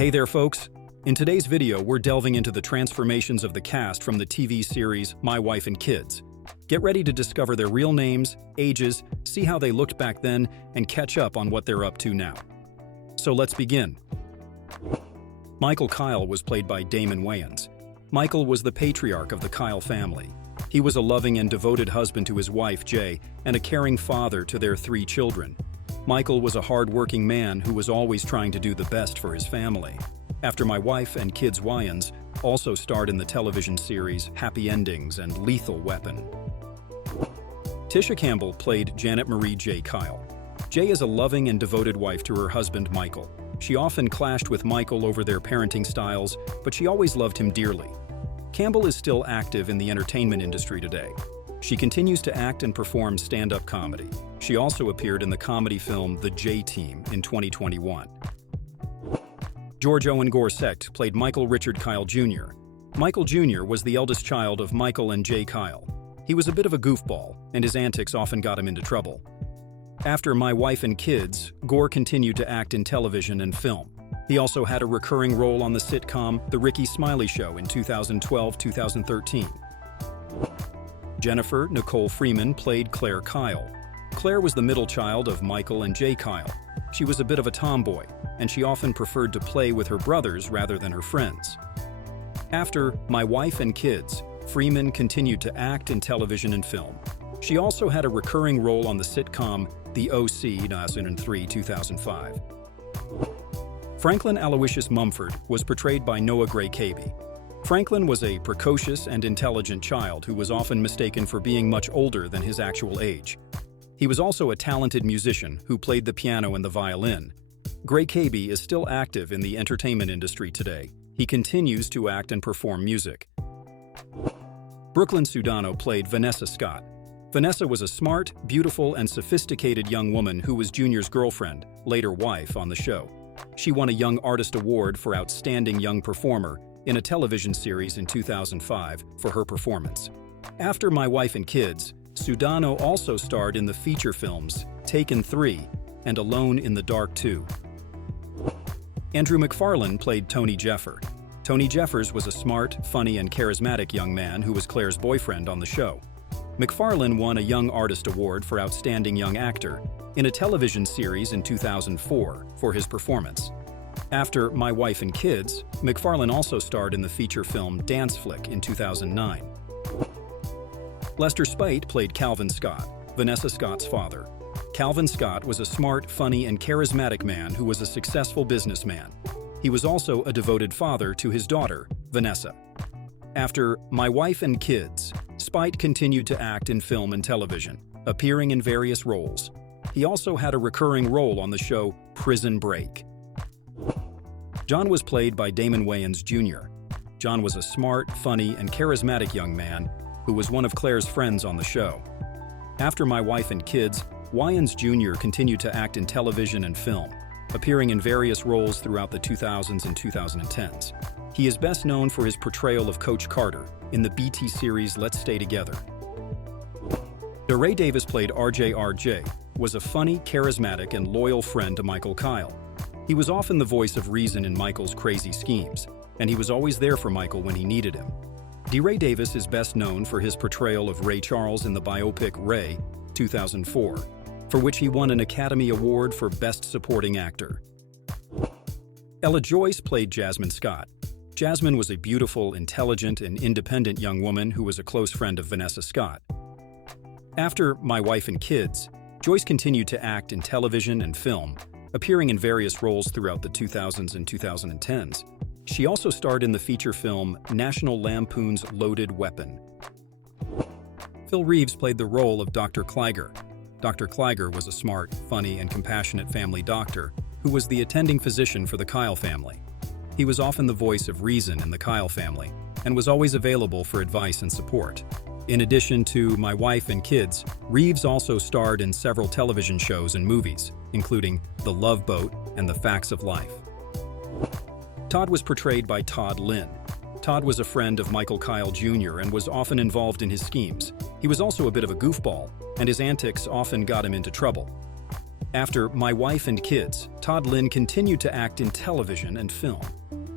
Hey there, folks. In today's video, we're delving into the transformations of the cast from the TV series My Wife and Kids. Get ready to discover their real names, ages, see how they looked back then, and catch up on what they're up to now. So let's begin. Michael Kyle was played by Damon Wein. Michael was the patriarch of the Kyle family. He was a loving and devoted husband to his wife, Jay, and a caring father to their 3 children. Michael was a hard-working man who was always trying to do the best for his family. After My Wife and Kids, Wayans also starred in the television series Happy Endings and Lethal Weapon. Tisha Campbell played Janet Marie J. Kyle. Jay is a loving and devoted wife to her husband, Michael. She often clashed with Michael over their parenting styles, but she always loved him dearly. Campbell is still active in the entertainment industry today. She continues to act and perform stand-up comedy. She also appeared in the comedy film The J-Team in 2021. George Owen Gore played Michael Richard Kyle Jr. Michael Jr. was the eldest child of Michael and Jay Kyle. He was a bit of a goofball, and his antics often got him into trouble. After My Wife and Kids, Gore continued to act in television and film. He also had a recurring role on the sitcom The Ricky Smiley Show in 2012-2013. Jennifer Nicole Freeman played Claire Kyle. Claire was the middle child of Michael and Jay Kyle. She was a bit of a tomboy, and she often preferred to play with her brothers rather than her friends. After My Wife and Kids, Freeman continued to act in television and film. She also had a recurring role on the sitcom The O.C. 2003-2005. Franklin Aloysius Mumford was portrayed by Gray Kab. Franklin was a precocious and intelligent child who was often mistaken for being much older than his actual age. He was also a talented musician who played the piano and the violin. Gray Kab is still active in the entertainment industry today. He continues to act and perform music. Brooklyn Sudano played Vanessa Scott. Vanessa was a smart, beautiful, and sophisticated young woman who was Junior's girlfriend, later wife, on the show. She won a Young Artist Award for Outstanding Young Performer in a television series in 2005 for her performance. After My Wife and Kids, Sudano also starred in the feature films Taken 3 and Alone in the Dark 2. Andrew McFarland played Tony Jeffer. Tony Jeffers was a smart, funny, and charismatic young man who was Claire's boyfriend on the show. McFarland won a Young Artist Award for Outstanding Young Actor in a television series in 2004 for his performance. After My Wife and Kids, McFarland also starred in the feature film Dance Flick in 2009. Lester Speight played Calvin Scott, Vanessa Scott's father. Calvin Scott was a smart, funny, and charismatic man who was a successful businessman. He was also a devoted father to his daughter, Vanessa. After My Wife and Kids, Speight continued to act in film and television, appearing in various roles. He also had a recurring role on the show Prison Break. John was played by Damon Wein Jr. John was a smart, funny, and charismatic young man who was one of Claire's friends on the show. After My Wife and Kids, Wayans Jr. continued to act in television and film, appearing in various roles throughout the 2000s and 2010s. He is best known for his portrayal of Coach Carter in the BT series Let's Stay Together. DeRay Davis played RJ, was a funny, charismatic, and loyal friend to Michael Kyle. He was often the voice of reason in Michael's crazy schemes, and he was always there for Michael when he needed him. DeRay Davis is best known for his portrayal of Ray Charles in the biopic Ray, 2004, for which he won an Academy Award for Best Supporting Actor. Ella Joyce played Jasmine Scott. Jasmine was a beautiful, intelligent, and independent young woman who was a close friend of Vanessa Scott. After My Wife and Kids, Joyce continued to act in television and film, appearing in various roles throughout the 2000s and 2010s. She also starred in the feature film National Lampoon's Loaded Weapon. Phil Reeves played the role of Dr. Kleiger. Dr. Kleiger was a smart, funny, and compassionate family doctor who was the attending physician for the Kyle family. He was often the voice of reason in the Kyle family and was always available for advice and support. In addition to My Wife and Kids, Reeves also starred in several television shows and movies, including The Love Boat and The Facts of Life. Todd was portrayed by Todd Lynn. Todd was a friend of Michael Kyle Jr. and was often involved in his schemes. He was also a bit of a goofball, and his antics often got him into trouble. After My Wife and Kids, Todd Lynn continued to act in television and film.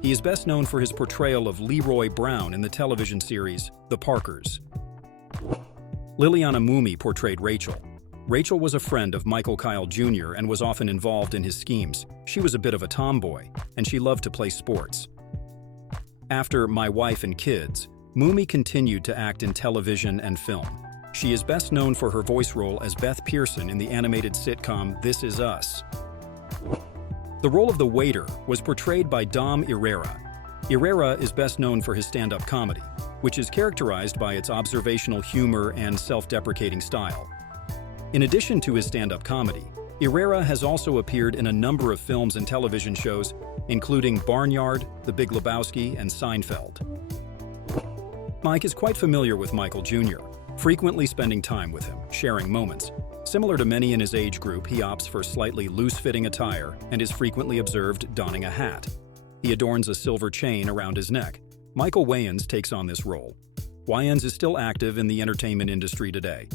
He is best known for his portrayal of Leroy Brown in the television series The Parkers. Liliana Mumi portrayed Rachel. Rachel was a friend of Michael Kyle Jr. and was often involved in his schemes. She was a bit of a tomboy, and she loved to play sports. After My Wife and Kids, Mumi continued to act in television and film. She is best known for her voice role as Beth Pearson in the animated sitcom This Is Us. The role of the waiter was portrayed by Dom Irrera. Irrera is best known for his stand-up comedy, which is characterized by its observational humor and self-deprecating style. In addition to his stand-up comedy, Irrera has also appeared in a number of films and television shows, including Barnyard, The Big Lebowski, and Seinfeld. Mike is quite familiar with Michael Jr., frequently spending time with him, sharing moments. Similar to many in his age group, he opts for slightly loose-fitting attire and is frequently observed donning a hat. He adorns a silver chain around his neck. Michael Wayans takes on this role. Wayans is still active in the entertainment industry today.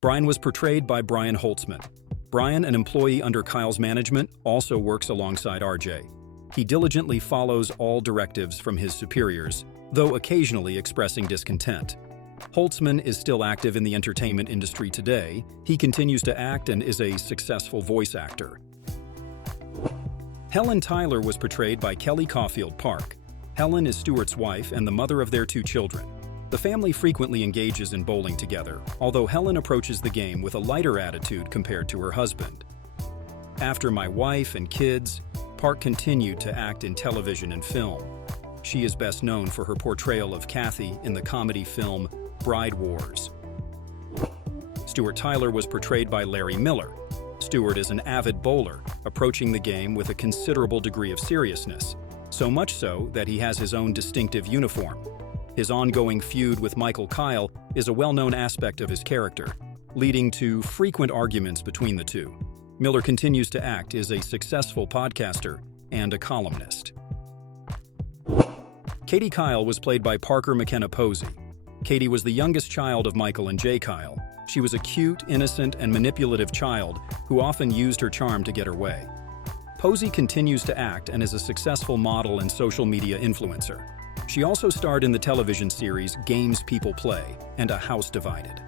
Brian was portrayed by Brian Holzman. Brian, an employee under Kyle's management, also works alongside RJ. He diligently follows all directives from his superiors, though occasionally expressing discontent. Holtzman is still active in the entertainment industry today. He continues to act and is a successful voice actor. Helen Tyler was portrayed by Kelly Coffield Park. Helen is Stuart's wife and the mother of their 2 children. The family frequently engages in bowling together, although Helen approaches the game with a lighter attitude compared to her husband. After My Wife and Kids, Park continued to act in television and film. She is best known for her portrayal of Kathy in the comedy film Bride Wars. Stuart Tyler was portrayed by Larry Miller. Stuart is an avid bowler, approaching the game with a considerable degree of seriousness, so much so that he has his own distinctive uniform. His ongoing feud with Michael Kyle is a well-known aspect of his character, leading to frequent arguments between the two. Miller continues to act as a successful podcaster and a columnist. Katie Kyle was played by Parker McKenna Posy. Katie was the youngest child of Michael and Jay Kyle. She was a cute, innocent, and manipulative child who often used her charm to get her way. Posy continues to act and is a successful model and social media influencer. She also starred in the television series Games People Play and A House Divided.